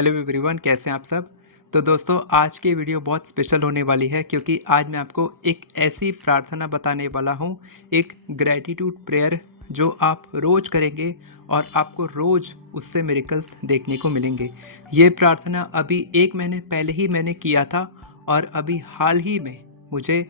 Hello everyone, कैसे हैं आप सब। तो दोस्तों, आज की वीडियो बहुत स्पेशल होने वाली है क्योंकि आज मैं आपको एक ऐसी प्रार्थना बताने वाला हूँ, एक ग्रैटिट्यूड प्रेयर जो आप रोज़ करेंगे और आपको रोज़ उससे मिरेकल्स देखने को मिलेंगे। ये प्रार्थना अभी 1 महीने पहले ही मैंने किया था और अभी हाल ही में मुझे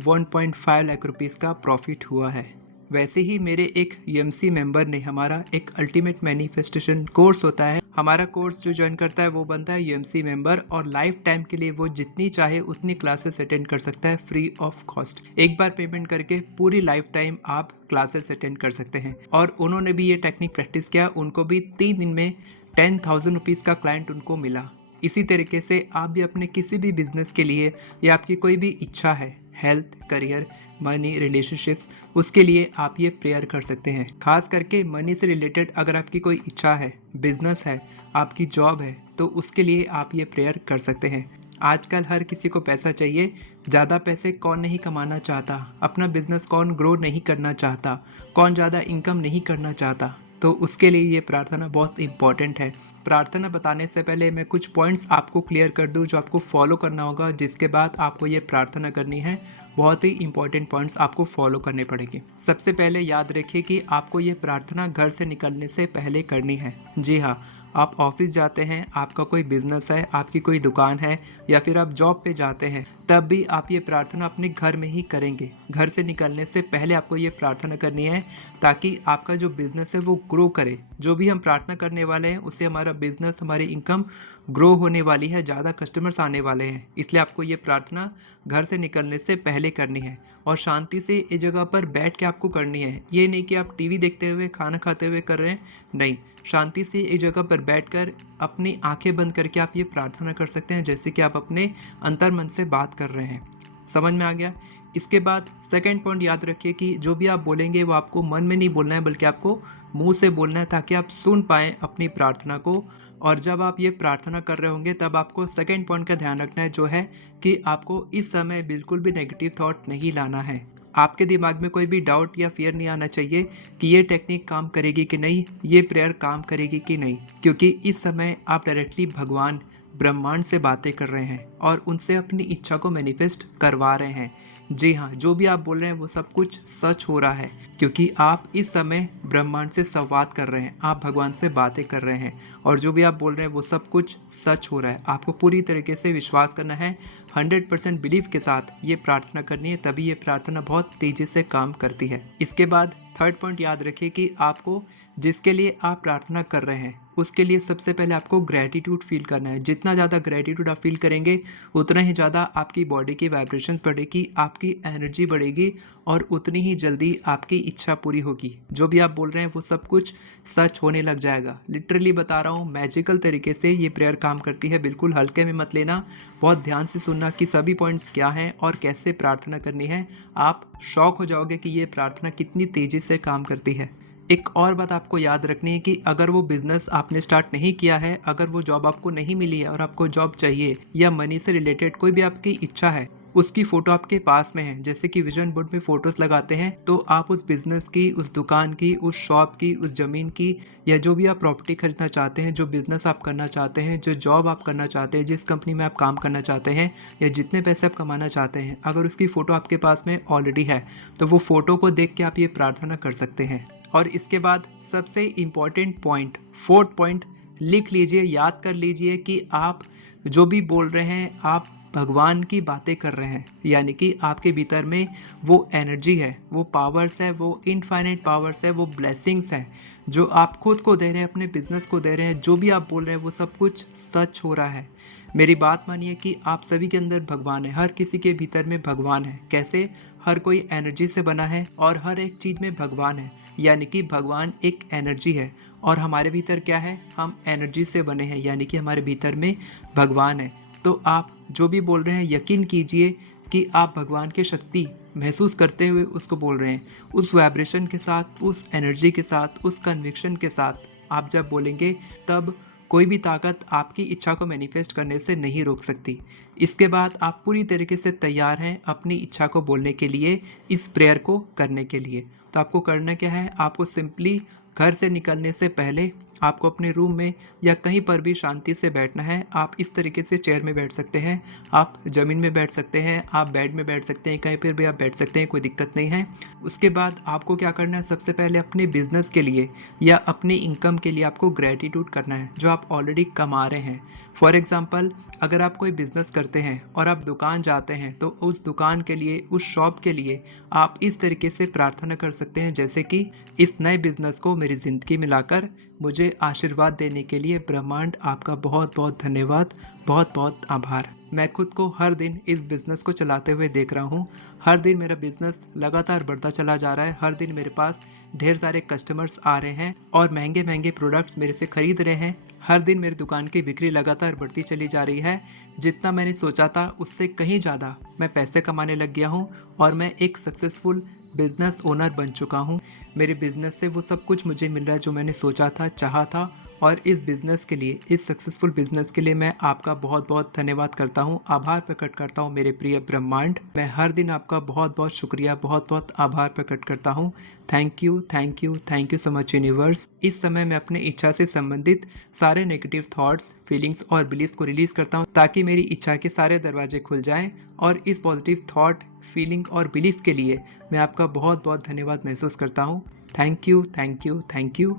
1.5 लाख रुपीज़ का प्रॉफ़िट हुआ है। वैसे ही मेरे एक यूएमसी मेंबर ने हमारा एक अल्टीमेट मैनिफेस्टेशन कोर्स होता है, हमारा कोर्स जो ज्वाइन करता है वो बनता है यूएमसी मेंबर और लाइफ टाइम के लिए वो जितनी चाहे उतनी क्लासेस अटेंड कर सकता है फ्री ऑफ कॉस्ट। एक बार पेमेंट करके पूरी लाइफ टाइम आप क्लासेस अटेंड कर सकते हैं। और उन्होंने भी ये टेक्निक प्रैक्टिस किया, उनको भी 3 दिन में 10,000 रुपीज़ का क्लाइंट उनको मिला। इसी तरीके से आप भी अपने किसी भी बिजनेस के लिए या आपकी कोई भी इच्छा है, हेल्थ, करियर, मनी, रिलेशनशिप्स, उसके लिए आप ये प्रेयर कर सकते हैं। खास करके मनी से रिलेटेड अगर आपकी कोई इच्छा है, बिजनेस है, आपकी जॉब है, तो उसके लिए आप ये प्रेयर कर सकते हैं। आजकल हर किसी को पैसा चाहिए। ज़्यादा पैसे कौन नहीं कमाना चाहता, अपना बिजनेस कौन ग्रो नहीं करना चाहता, कौन ज़्यादा इनकम नहीं करना चाहता। तो उसके लिए ये प्रार्थना बहुत इंपॉर्टेंट है। प्रार्थना बताने से पहले मैं कुछ पॉइंट्स आपको क्लियर कर दूं जो आपको फॉलो करना होगा, जिसके बाद आपको ये प्रार्थना करनी है। बहुत ही इंपॉर्टेंट पॉइंट्स आपको फॉलो करने पड़ेंगे। सबसे पहले याद रखिए कि आपको ये प्रार्थना घर से निकलने से पहले करनी है। जी हाँ, आप ऑफिस जाते हैं, आपका कोई बिजनेस है, आपकी कोई दुकान है या फिर आप जॉब पे जाते हैं, तब भी आप ये प्रार्थना अपने घर में ही करेंगे। घर से निकलने से पहले आपको ये प्रार्थना करनी है ताकि आपका जो बिजनेस है वो ग्रो करे। जो भी हम प्रार्थना करने वाले हैं उससे हमारा बिजनेस, हमारी इनकम ग्रो होने वाली है, ज़्यादा कस्टमर्स आने वाले हैं। इसलिए आपको ये प्रार्थना घर से निकलने से पहले करनी है और शांति से इस जगह पर बैठ के आपको करनी है। ये नहीं कि आप टीवी देखते हुए, खाना खाते हुए कर रहे हैं, नहीं। शांति से एक जगह पर बैठकर अपनी आंखें बंद करके आप ये प्रार्थना कर सकते हैं, जैसे कि आप अपने अंतर मन से बात कर रहे हैं। समझ में आ गया। इसके बाद सेकंड पॉइंट याद रखिए कि जो भी आप बोलेंगे वो आपको मन में नहीं बोलना है, बल्कि आपको मुंह से बोलना है ताकि आप सुन पाएँ अपनी प्रार्थना को। और जब आप ये प्रार्थना कर रहे होंगे तब आपको सेकंड पॉइंट का ध्यान रखना है, जो है कि आपको इस समय बिल्कुल भी नेगेटिव थॉट नहीं लाना है। आपके दिमाग में कोई भी डाउट या फियर नहीं आना चाहिए कि ये टेक्निक काम करेगी कि नहीं, ये प्रेयर काम करेगी कि नहीं, क्योंकि इस समय आप डायरेक्टली भगवान, ब्रह्मांड से बातें कर रहे हैं और उनसे अपनी इच्छा को मैनिफेस्ट करवा रहे हैं। जी हाँ, जो भी आप बोल रहे हैं वो सब कुछ सच हो रहा है, क्योंकि आप इस समय ब्रह्मांड से संवाद कर रहे हैं, आप भगवान से बातें कर रहे हैं और जो भी आप बोल रहे हैं वो सब कुछ सच हो रहा है। आपको पूरी तरीके से विश्वास करना है, 100% बिलीव के साथ ये प्रार्थना करनी है, तभी ये प्रार्थना बहुत तेज़ी से काम करती है। इसके बाद थर्ड पॉइंट याद रखिए कि आपको जिसके लिए आप प्रार्थना कर रहे हैं उसके लिए सबसे पहले आपको ग्रैटिट्यूड फील करना है। जितना ज़्यादा ग्रैटिट्यूड आप फील करेंगे उतना ही ज़्यादा आपकी बॉडी की वाइब्रेशंस बढ़ेगी, आपकी एनर्जी बढ़ेगी और उतनी ही जल्दी आपकी इच्छा पूरी होगी। जो भी आप बोल रहे हैं वो सब कुछ सच होने लग जाएगा। लिटरली बता रहा हूँ, मैजिकल तरीके से ये प्रेयर काम करती है। बिल्कुल हल्के में मत लेना, बहुत ध्यान से सुनना कि सभी पॉइंट्स क्या हैं और कैसे प्रार्थना करनी है। आप शॉक हो जाओगे कि ये प्रार्थना कितनी तेज़ी से काम करती है। एक और बात आपको याद रखनी है कि अगर वो बिज़नेस आपने स्टार्ट नहीं किया है, अगर वो जॉब आपको नहीं मिली है और आपको जॉब चाहिए या मनी से रिलेटेड कोई भी आपकी इच्छा है, उसकी फ़ोटो आपके पास में है, जैसे कि विजन बोर्ड में फ़ोटोज़ लगाते हैं, तो आप उस बिज़नेस की, उस दुकान की, उस शॉप की, उस ज़मीन की या जो भी आप प्रॉपर्टी खरीदना चाहते हैं, जो बिज़नेस आप करना चाहते हैं, जो जॉब आप करना चाहते हैं, जिस कंपनी में आप काम करना चाहते हैं या जितने पैसे आप कमाना चाहते हैं, अगर उसकी फ़ोटो आपके पास में ऑलरेडी है तो वो फ़ोटो को देख के आप ये प्रार्थना कर सकते हैं। और इसके बाद सबसे इम्पॉर्टेंट पॉइंट, फोर्थ पॉइंट लिख लीजिए, याद कर लीजिए कि आप जो भी बोल रहे हैं आप भगवान की बातें कर रहे हैं। यानी कि आपके भीतर में वो एनर्जी है, वो पावर्स है, वो इनफाइनाइट पावर्स है, वो ब्लेसिंग्स हैं जो आप खुद को दे रहे हैं, अपने बिजनेस को दे रहे हैं। जो भी आप बोल रहे हैं वो सब कुछ सच हो रहा है। मेरी बात मानिए कि आप सभी के अंदर भगवान है, हर किसी के भीतर में भगवान है। कैसे? हर कोई एनर्जी से बना है और हर एक चीज़ में भगवान है। यानी कि भगवान एक एनर्जी है और हमारे भीतर क्या है, हम एनर्जी से बने हैं, यानी कि हमारे भीतर में भगवान है। तो आप जो भी बोल रहे हैं यकीन कीजिए कि आप भगवान की शक्ति महसूस करते हुए उसको बोल रहे हैं। उस वाइब्रेशन के साथ, उस एनर्जी के साथ, उस कन्विक्शन के साथ आप जब बोलेंगे तब कोई भी ताकत आपकी इच्छा को मैनिफेस्ट करने से नहीं रोक सकती। इसके बाद आप पूरी तरीके से तैयार हैं अपनी इच्छा को बोलने के लिए, इस प्रेयर को करने के लिए। तो आपको करना क्या है, आपको सिंपली घर से निकलने से पहले आपको अपने रूम में या कहीं पर भी शांति से बैठना है। आप इस तरीके से चेयर में बैठ सकते हैं, आप ज़मीन में बैठ सकते हैं, आप बेड में बैठ सकते हैं, कहीं पर भी आप बैठ सकते हैं, कोई दिक्कत नहीं है। उसके बाद आपको क्या करना है, सबसे पहले अपने बिजनेस के लिए या अपनी इनकम के लिए आपको ग्रेटिट्यूड करना है जो आप ऑलरेडी कमा रहे हैं। फॉर एग्ज़ाम्पल, अगर आप कोई बिज़नेस करते हैं और आप दुकान जाते हैं तो उस दुकान के लिए, उस शॉप के लिए आप इस तरीके से प्रार्थना कर सकते हैं, जैसे कि इस नए बिज़नेस को मेरी ज़िंदगी में लाकर मुझे आशीर्वाद देने के लिए ब्रह्मांड आपका बहुत बहुत धन्यवाद, बहुत बहुत आभार। मैं खुद को हर दिन इस बिज़नेस को चलाते हुए देख रहा हूँ। हर दिन मेरा बिज़नेस लगातार बढ़ता चला जा रहा है। हर दिन मेरे पास ढेर सारे कस्टमर्स आ रहे हैं और महंगे महंगे प्रोडक्ट्स मेरे से ख़रीद रहे हैं। हर दिन मेरी दुकान की बिक्री लगातार बढ़ती चली जा रही है। जितना मैंने सोचा था उससे कहीं ज़्यादा मैं पैसे कमाने लग गया हूँ और मैं एक सक्सेसफुल बिज़नेस ओनर बन चुका हूँ। मेरे बिज़नेस से वो सब कुछ मुझे मिल रहा है जो मैंने सोचा था, चाहा था। और इस बिज़नेस के लिए, इस सक्सेसफुल बिज़नेस के लिए मैं आपका बहुत बहुत धन्यवाद करता हूँ, आभार प्रकट करता हूँ मेरे प्रिय ब्रह्मांड। मैं हर दिन आपका बहुत बहुत शुक्रिया, बहुत बहुत आभार प्रकट करता हूँ। Thank you, thank you, thank you so much universe. इस समय मैं अपने इच्छा से संबंधित सारे नेगेटिव थॉट्स, फीलिंग्स और बिलीव्स को रिलीज़ करता हूँ ताकि मेरी इच्छा के सारे दरवाजे खुल जाएँ। और इस पॉजिटिव थॉट, फीलिंग और बिलीफ के लिए मैं आपका बहुत बहुत धन्यवाद महसूस करता हूँ। Thank you, thank you, thank you.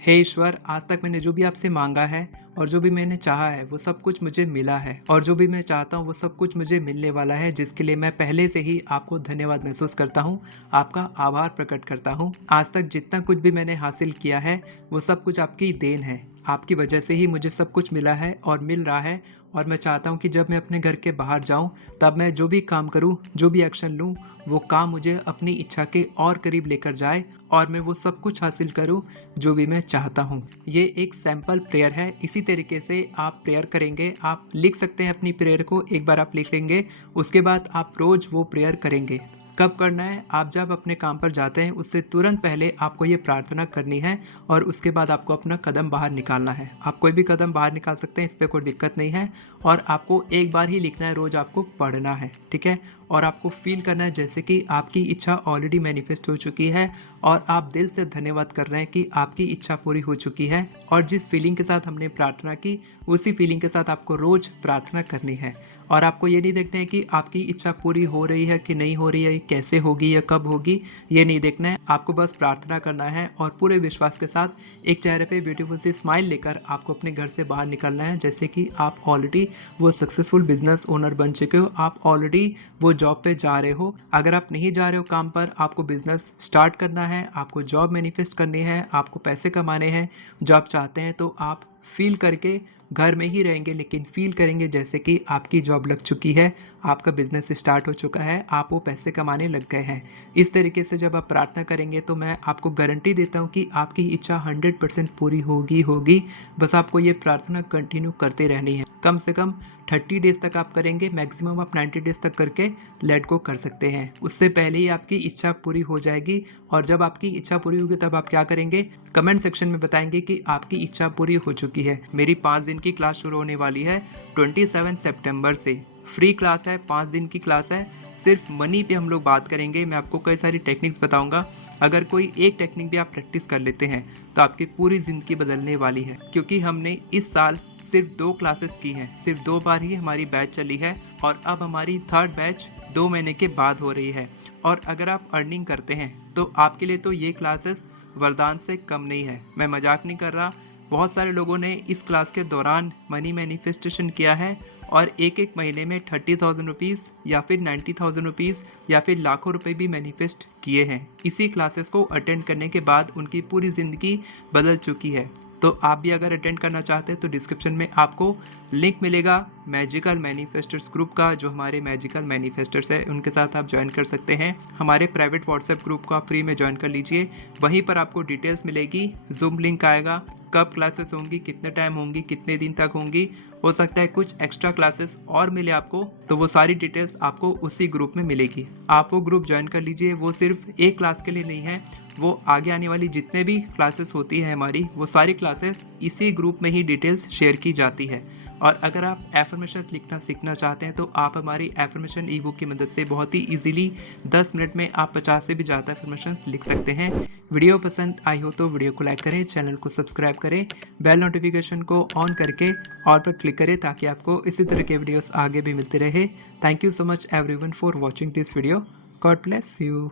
हे ईश्वर, आज तक मैंने जो भी आपसे मांगा है और जो भी मैंने चाहा है वो सब कुछ मुझे मिला है, और जो भी मैं चाहता हूँ वो सब कुछ मुझे मिलने वाला है, जिसके लिए मैं पहले से ही आपको धन्यवाद महसूस करता हूँ, आपका आभार प्रकट करता हूँ। आज तक जितना कुछ भी मैंने हासिल किया है वो सब कुछ आपकी देन है। आपकी वजह से ही मुझे सब कुछ मिला है और मिल रहा है। और मैं चाहता हूँ कि जब मैं अपने घर के बाहर जाऊँ तब मैं जो भी काम करूँ, जो भी एक्शन लूँ, वो काम मुझे अपनी इच्छा के और करीब लेकर जाए और मैं वो सब कुछ हासिल करूँ जो भी मैं चाहता हूँ। ये एक सैम्पल प्रेयर है। इसी तरीके से आप प्रेयर करेंगे, आप लिख सकते हैं अपनी प्रेयर को, एक बार आप लिख लेंगे, उसके बाद आप रोज़ वो प्रेयर करेंगे। कब करना है? आप जब अपने काम पर जाते हैं उससे तुरंत पहले आपको ये प्रार्थना करनी है और उसके बाद आपको अपना कदम बाहर निकालना है। आप कोई भी कदम बाहर निकाल सकते हैं, इस पर कोई दिक्कत नहीं है। और आपको एक बार ही लिखना है, रोज़ आपको पढ़ना है, ठीक है? और आपको फील करना है जैसे कि आपकी इच्छा ऑलरेडी मैनिफेस्ट हो चुकी है और आप दिल से धन्यवाद कर रहे हैं कि आपकी इच्छा पूरी हो चुकी है। और जिस फीलिंग के साथ हमने प्रार्थना की उसी फीलिंग के साथ आपको रोज़ प्रार्थना करनी है। और आपको ये नहीं देखना है कि आपकी इच्छा पूरी हो रही है कि नहीं हो रही है, कैसे होगी या कब होगी, ये नहीं देखना है। आपको बस प्रार्थना करना है और पूरे विश्वास के साथ एक चेहरे पे ब्यूटीफुल सी स्माइल लेकर आपको अपने घर से बाहर निकलना है, जैसे कि आप ऑलरेडी वो सक्सेसफुल बिजनेस ओनर बन चुके हो, आप ऑलरेडी वो जॉब पे जा रहे हो। अगर आप नहीं जा रहे हो काम पर, आपको बिजनेस स्टार्ट करना है, आपको जॉब मैनिफेस्ट करनी है, आपको पैसे कमाने हैं, जॉब चाहते हैं, तो आप फील करके घर में ही रहेंगे, लेकिन फील करेंगे जैसे कि आपकी जॉब लग चुकी है, आपका बिजनेस स्टार्ट हो चुका है, आप वो पैसे कमाने लग गए हैं। इस तरीके से जब आप प्रार्थना करेंगे तो मैं आपको गारंटी देता हूँ कि आपकी इच्छा 100% पूरी होगी। बस आपको ये प्रार्थना कंटिन्यू करते रहनी है। कम से कम 30 डेज़ तक आप करेंगे, मैक्सिमम आप 90 डेज़ तक करके लेट गो कर सकते हैं। उससे पहले ही आपकी इच्छा पूरी हो जाएगी। और जब आपकी इच्छा पूरी होगी तब आप क्या करेंगे, कमेंट सेक्शन में बताएंगे कि आपकी इच्छा पूरी हो चुकी है। मेरी 5 दिन की क्लास शुरू होने वाली है 27 सितंबर से। फ्री क्लास है, 5 दिन की क्लास है। सिर्फ मनी पे हम लोग बात करेंगे। मैं आपको कई सारी टेक्निक्स बताऊंगा। अगर कोई एक टेक्निक भी आप प्रैक्टिस कर लेते हैं तो आपकी पूरी ज़िंदगी बदलने वाली है, क्योंकि हमने इस साल सिर्फ 2 क्लासेस की हैं, सिर्फ 2 बार ही हमारी बैच चली है और अब हमारी 3rd बैच 2 महीने के बाद हो रही है। और अगर आप अर्निंग करते हैं तो आपके लिए तो ये क्लासेस वरदान से कम नहीं है। मैं मजाक नहीं कर रहा। बहुत सारे लोगों ने इस क्लास के दौरान मनी मैनिफेस्टेशन किया है और एक महीने में 30,000 रुपीज़ या फिर 90,000 रुपीज़ या फिर लाखों रुपए भी मैनिफेस्ट किए हैं। इसी क्लासेस को अटेंड करने के बाद उनकी पूरी ज़िंदगी बदल चुकी है। तो आप भी अगर अटेंड करना चाहते हैं तो डिस्क्रिप्शन में आपको लिंक मिलेगा मैजिकल मैनिफेस्टर्स ग्रुप का, जो हमारे मैजिकल मैनिफेस्टर्स है उनके साथ आप ज्वाइन कर सकते हैं। हमारे प्राइवेट व्हाट्सएप ग्रुप को आप फ्री में ज्वाइन कर लीजिए। वहीं पर आपको डिटेल्स मिलेगी, जूम लिंक आएगा, कब क्लासेस होंगी, कितने टाइम होंगी, कितने दिन तक होंगी, हो सकता है कुछ एक्स्ट्रा क्लासेस और मिले आपको, तो वो सारी डिटेल्स आपको उसी ग्रुप में मिलेगी। आप वो ग्रुप ज्वाइन कर लीजिए। वो सिर्फ एक क्लास के लिए नहीं है, वो आगे आने वाली जितने भी क्लासेस होती है हमारी, वो सारी क्लासेस इसी ग्रुप में ही डिटेल्स शेयर की जाती है। और अगर आप एफर्मेशंस लिखना सीखना चाहते हैं तो आप हमारी एफर्मेशन ई बुक की मदद से बहुत ही ईजिली 10 मिनट में आप 50 से भी ज़्यादा एफर्मेशंस लिख सकते हैं। वीडियो पसंद आई हो तो वीडियो को लाइक करें, चैनल को सब्सक्राइब करें, बेल नोटिफिकेशन को ऑन करके ऑल पर क्लिक करें ताकि आपको इसी तरह के वीडियोस आगे भी मिलते रहे। Thank you so much everyone for watching this video. God bless you.